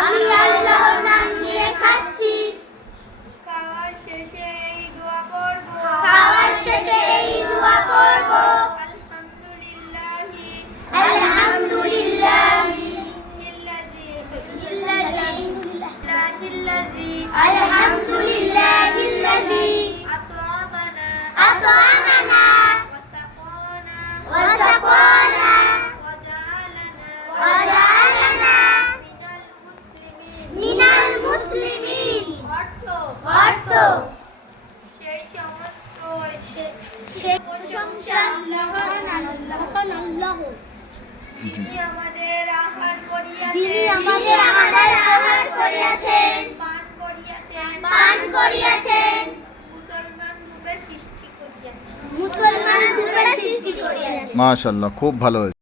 আমি আল্লাহর নাম নিয়ে খাচ্ছি। খাওয়ার শেষে এই দোয়া পড়ব। খাওয়ার শেষে এই দোয়া পড়ব। আলহামদুলিল্লাহি আলহামদুলিল্লাহি আলহামদুলিল্লাহিল্লাযী আত'আমানা ওয়া সাকানা ওয়া জাআলানা মিনাল মুসলিমিন। অর্থ সেই সমস্ত সেই প্রশংসা মহান আল্লাহ, যিনি আমাদের আহার যিনি করিয়াছেন, আমাদের আহার করিয়াছেন, পান করিয়াছেন, মুসলমান রূপে সৃষ্টি করিয়াছেন। মাশাআল্লাহ, খুব ভালো হয়েছে।